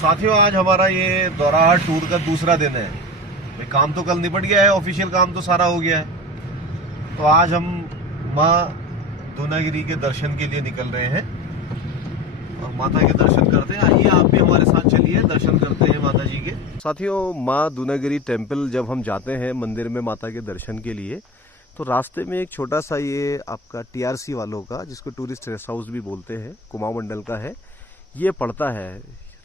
साथियों, आज हमारा ये दोराहाट टूर का दूसरा दिन है। भाई काम तो कल निपट गया है, ऑफिशियल काम तो सारा हो गया है। तो आज हम माँ दूनागिरी के दर्शन के लिए निकल रहे हैं और माता के दर्शन करते हैं। आइए आप भी हमारे साथ चलिए, दर्शन करते हैं माता जी के। साथियों, माँ दूनागिरी टेम्पल जब हम जाते हैं मंदिर में माता के दर्शन के लिए, तो रास्ते में एक छोटा सा ये आपका TRC वालों का, जिसको टूरिस्ट रेस्ट हाउस भी बोलते हैं, कुमाऊं मंडल का है, ये पड़ता है,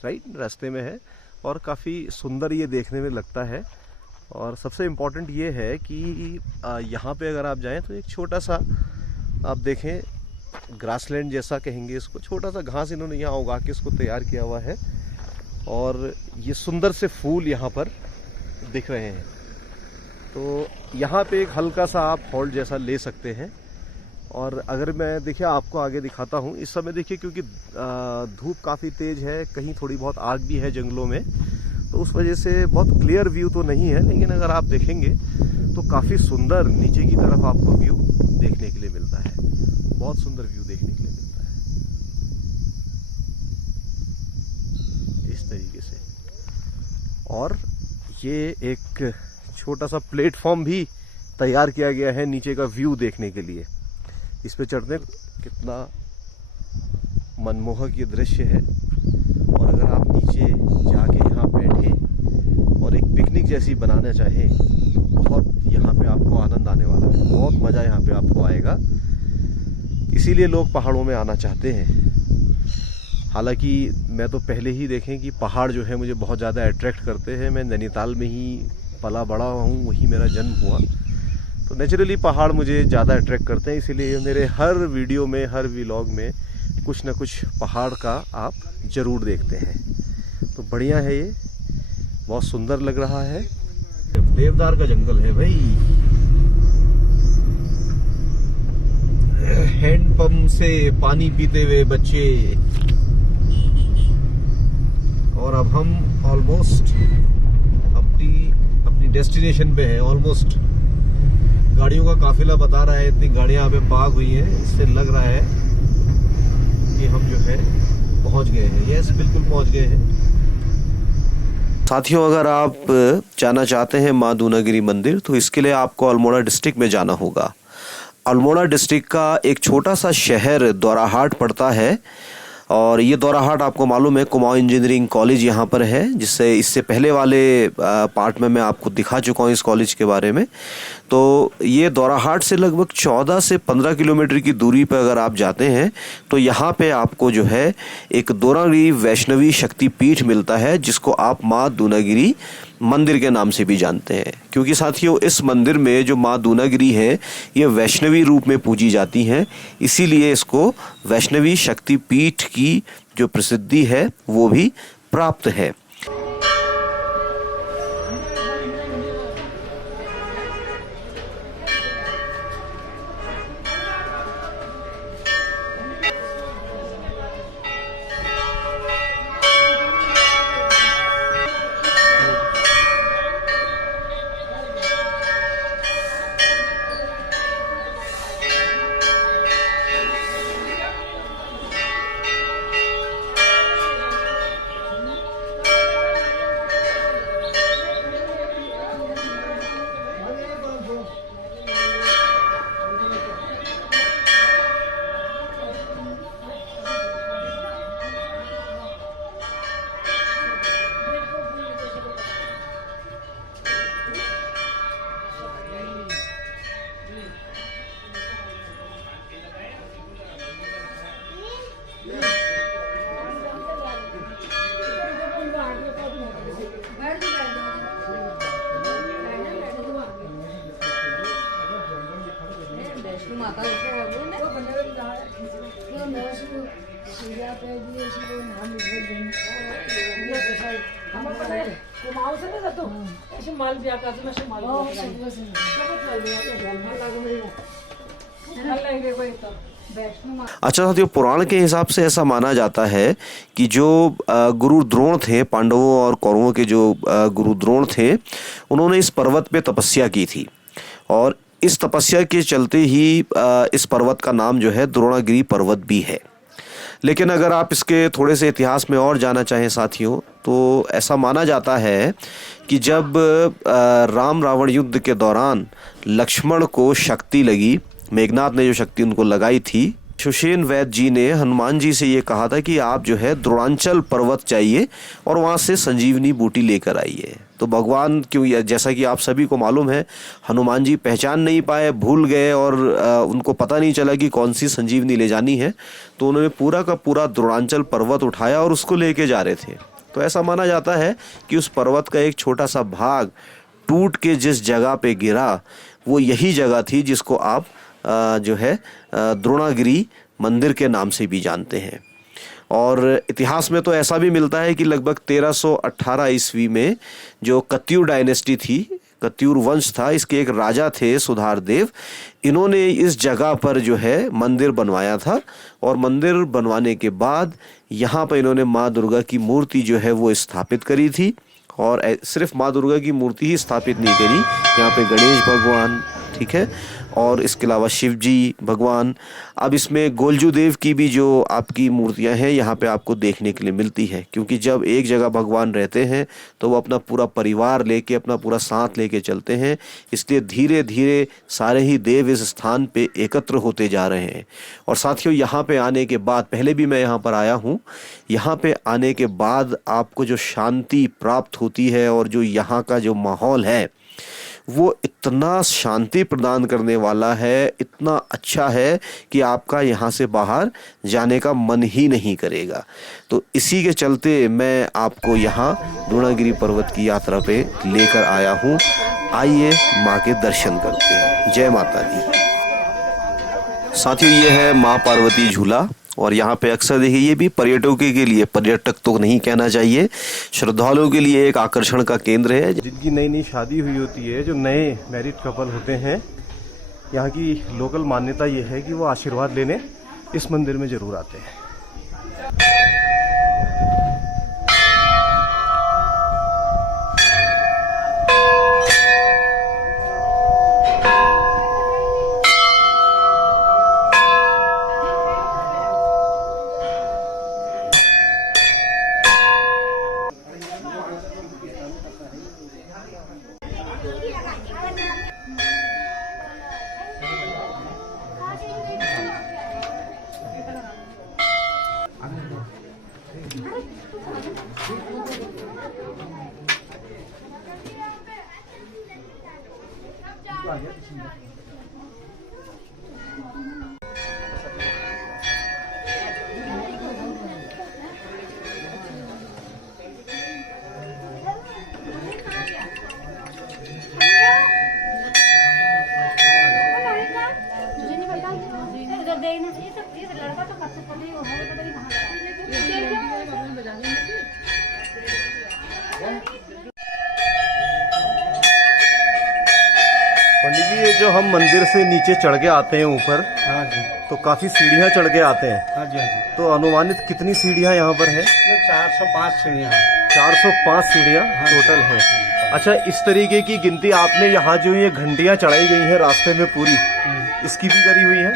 राइट, रास्ते में है और काफ़ी सुंदर ये देखने में लगता है। और सबसे इम्पोर्टेंट ये है कि यहाँ पे अगर आप जाएं तो एक छोटा सा आप देखें, ग्रासलैंड जैसा कहेंगे इसको, छोटा सा घास इन्होंने यहाँ उगा के इसको तैयार किया हुआ है और ये सुंदर से फूल यहाँ पर दिख रहे हैं। तो यहाँ पे एक हल्का सा आप हॉल्ट जैसा ले सकते हैं। और अगर मैं देखिए आपको आगे दिखाता हूँ, इस समय देखिए क्योंकि धूप काफ़ी तेज़ है, कहीं थोड़ी बहुत आग भी है जंगलों में, तो उस वजह से बहुत क्लियर व्यू तो नहीं है, लेकिन अगर आप देखेंगे तो काफ़ी सुंदर नीचे की तरफ आपको व्यू देखने के लिए मिलता है। बहुत सुंदर व्यू देखने के लिए मिलता है इस तरीके से। और ये एक छोटा सा प्लेटफॉर्म भी तैयार किया गया है नीचे का व्यू देखने के लिए। इस पे चढ़ने कितना मनमोहक ये दृश्य है। और अगर आप नीचे जाके यहाँ बैठें और एक पिकनिक जैसी बनाना चाहें, बहुत यहाँ पे आपको आनंद आने वाला है, बहुत मज़ा यहाँ पे आपको आएगा। इसीलिए लोग पहाड़ों में आना चाहते हैं। हालांकि मैं तो पहले ही देखें कि पहाड़ जो है मुझे बहुत ज़्यादा अट्रैक्ट करते हैं। मैं नैनीताल में ही पला बड़ा हूँ, वहीं मेरा जन्म हुआ, तो नेचुरली पहाड़ मुझे ज़्यादा अट्रैक्ट करते हैं। इसीलिए मेरे हर वीडियो में, हर व्लॉग में कुछ ना कुछ पहाड़ का आप ज़रूर देखते हैं। तो बढ़िया है, ये बहुत सुंदर लग रहा है। देवदार का जंगल है भाई। हैंडपंप से पानी पीते हुए बच्चे। और अब हम ऑलमोस्ट अपनी डेस्टिनेशन पे हैं। ऑलमोस्ट गाड़ियों का काफिला बता रहा है, इतनी गाड़ियां यहाँ पे पार्क हुई हैं, इससे लग रहा है कि हम जो है पहुंच गए हैं। यस, बिल्कुल पहुंच गए हैं। साथियों, अगर आप जाना चाहते हैं माँ दूनागिरी मंदिर, तो इसके लिए आपको अल्मोड़ा डिस्ट्रिक्ट में जाना होगा। अल्मोड़ा डिस्ट्रिक्ट का एक छोटा सा शहर दोराहाट पड़ता है। और ये दोराहाट आपको मालूम है कुमाऊं इंजीनियरिंग कॉलेज यहाँ पर है, जिससे इससे पहले वाले पार्ट में मैं आपको दिखा चुका हूँ इस कॉलेज के बारे में। तो ये दोराहाट से लगभग 14 से 15 किलोमीटर की दूरी पर अगर आप जाते हैं तो यहाँ पे आपको जो है एक दोनागिरी वैष्णवी शक्ति पीठ मिलता है, जिसको आप माँ दूनागिरी मंदिर के नाम से भी जानते हैं। क्योंकि साथियों, इस मंदिर में जो माँ दूनागिरी है ये वैष्णवी रूप में पूजी जाती हैं, इसीलिए इसको वैष्णवी शक्ति पीठ की जो प्रसिद्धि है वो भी प्राप्त है। अच्छा साथियों, पुराण के हिसाब से ऐसा माना जाता है कि जो गुरु द्रोण थे, पांडवों और कौरवों के जो गुरु द्रोण थे, उन्होंने इस पर्वत पे तपस्या की थी और इस तपस्या के चलते ही इस पर्वत का नाम जो है द्रोणागिरी पर्वत भी है। लेकिन अगर आप इसके थोड़े से इतिहास में और जाना चाहें साथियों, तो ऐसा माना जाता है कि जब राम रावण युद्ध के दौरान लक्ष्मण को शक्ति लगी, मेघनाथ ने जो शक्ति उनको लगाई थी, सुषेण वैद्य जी ने हनुमान जी से ये कहा था कि आप जो है द्रोणांचल पर्वत चाहिए और वहाँ से संजीवनी बूटी लेकर आइए। तो भगवान क्यों, जैसा कि आप सभी को मालूम है, हनुमान जी पहचान नहीं पाए, भूल गए और उनको पता नहीं चला कि कौन सी संजीवनी ले जानी है। तो उन्होंने पूरा का पूरा द्रोणांचल पर्वत उठाया और उसको लेके जा रहे थे। तो ऐसा माना जाता है कि उस पर्वत का एक छोटा सा भाग टूट के जिस जगह पे गिरा वो यही जगह थी जिसको आप जो है द्रोणागिरी मंदिर के नाम से भी जानते हैं। और इतिहास में तो ऐसा भी मिलता है कि लगभग 1318 ईस्वी में जो कत्यूर डायनेस्टी थी, कत्यूर वंश था, इसके एक राजा थे सुधारदेव, इन्होंने इस जगह पर जो है मंदिर बनवाया था। और मंदिर बनवाने के बाद यहाँ पर इन्होंने माँ दुर्गा की मूर्ति जो है वो स्थापित करी थी। और सिर्फ माँ दुर्गा की मूर्ति ही स्थापित नहीं करी, यहाँ पे गणेश भगवान, ठीक है, और इसके अलावा शिव जी भगवान। अब इसमें गोलजू देव की भी जो आपकी मूर्तियां हैं यहाँ पे आपको देखने के लिए मिलती है, क्योंकि जब एक जगह भगवान रहते हैं तो वो अपना पूरा परिवार लेके, अपना पूरा साथ लेके चलते हैं। इसलिए धीरे धीरे सारे ही देव इस स्थान पे एकत्र होते जा रहे हैं। और साथियों, यहाँ पे आने के बाद, पहले भी मैं यहाँ पर आया हूँ, यहाँ पे आने के बाद आपको जो शांति प्राप्त होती है और जो यहाँ का जो माहौल है वो इतना शांति प्रदान करने वाला है, इतना अच्छा है कि आपका यहाँ से बाहर जाने का मन ही नहीं करेगा। तो इसी के चलते मैं आपको यहाँ द्रोणागिरी पर्वत की यात्रा पे लेकर आया हूँ। आइए माँ के दर्शन करते हैं। जय माता दी। साथियों, ये है माँ पार्वती झूला और यहाँ पे अक्सर देखिए ये भी पर्यटकों के लिए, पर्यटक तो नहीं कहना चाहिए, श्रद्धालुओं के लिए एक आकर्षण का केंद्र है। जिनकी नई नई शादी हुई होती है, जो नए मैरिड कपल होते हैं, यहाँ की लोकल मान्यता ये है कि वो आशीर्वाद लेने इस मंदिर में जरूर आते हैं। पंडित जी, ये जो हम मंदिर से नीचे चढ़ के आते हैं ऊपर, हाँ जी, तो काफी सीढ़ियाँ चढ़ के आते हैं। हाँ जी, हाँ जी। तो अनुमानित कितनी सीढ़ियाँ यहाँ पर है? 405 सीढ़ियाँ। 405 सीढ़ियाँ टोटल है। अच्छा, इस तरीके की गिनती आपने यहाँ जो ये घंटियाँ चढ़ाई गई हैं रास्ते में पूरी, इसकी भी करी हुई है?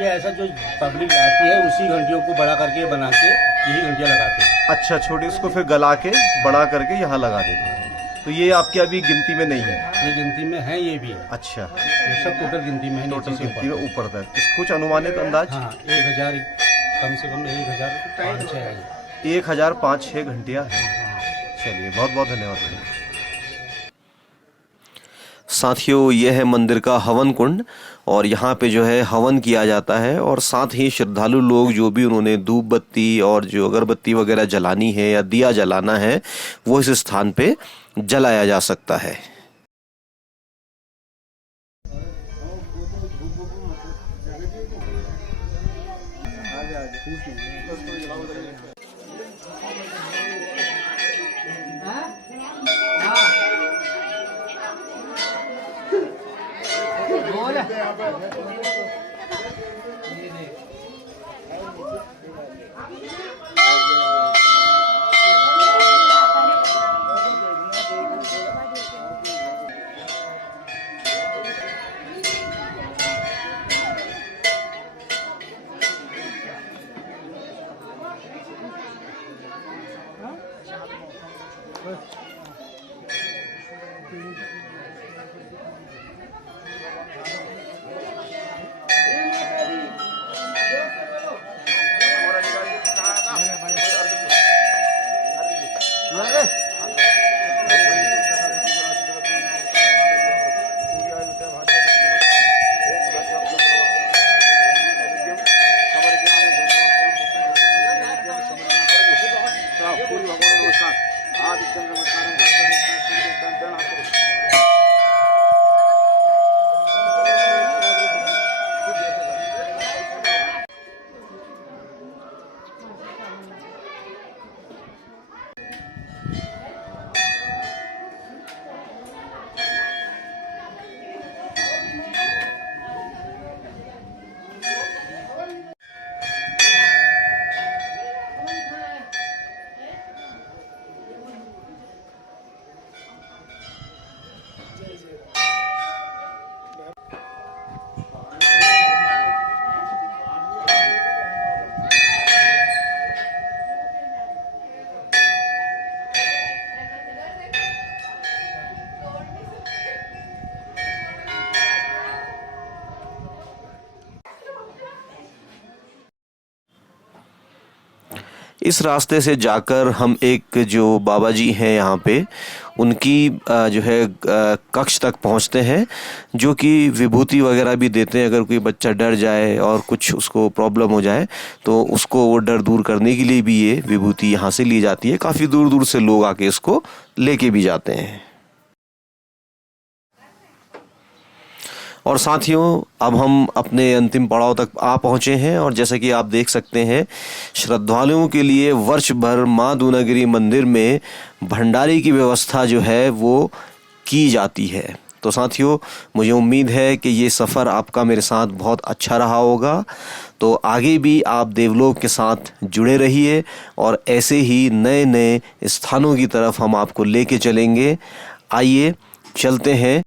ये ऐसा जो पब्लिक आती है उसी घंटियों को बड़ा करके बना के यही घंटियाँ लगाते हैं। अच्छा, छोटी उसको फिर गला के बड़ा करके यहाँ लगा देते हैं। तो ये आपकी अभी गिनती में नहीं है? ये गिनती में है, ये भी है। अच्छा, ये सब टोटल गिनती में है। टोटल गिनती में ऊपर तक कुछ अनुमानित अंदाज? हाँ, 1000, कम से कम 1005-6 है। 1005-6 घंटियाँ हैं। चलिए, बहुत बहुत धन्यवाद। साथियों, यह है मंदिर का हवन कुंड और यहाँ पे जो है हवन किया जाता है। और साथ ही श्रद्धालु लोग जो भी उन्होंने धूप बत्ती और जो अगरबत्ती वगैरह जलानी है या दिया जलाना है वो इस स्थान पे जलाया जा सकता है। इस रास्ते से जाकर हम एक जो बाबा जी हैं यहाँ पे उनकी जो है कक्ष तक पहुँचते हैं, जो कि विभूति वगैरह भी देते हैं। अगर कोई बच्चा डर जाए और कुछ उसको प्रॉब्लम हो जाए तो उसको वो डर दूर करने के लिए भी ये विभूति यहाँ से ली जाती है। काफ़ी दूर दूर से लोग आके इसको लेके भी जाते हैं। और साथियों, अब हम अपने अंतिम पड़ाव तक आ पहुँचे हैं और जैसा कि आप देख सकते हैं, श्रद्धालुओं के लिए वर्ष भर माँ दूनागिरी मंदिर में भंडारे की व्यवस्था जो है वो की जाती है। तो साथियों, मुझे उम्मीद है कि ये सफ़र आपका मेरे साथ बहुत अच्छा रहा होगा। तो आगे भी आप देवलोक के साथ जुड़े रहिए और ऐसे ही नए नए स्थानों की तरफ हम आपको लेके चलेंगे। आइए चलते हैं।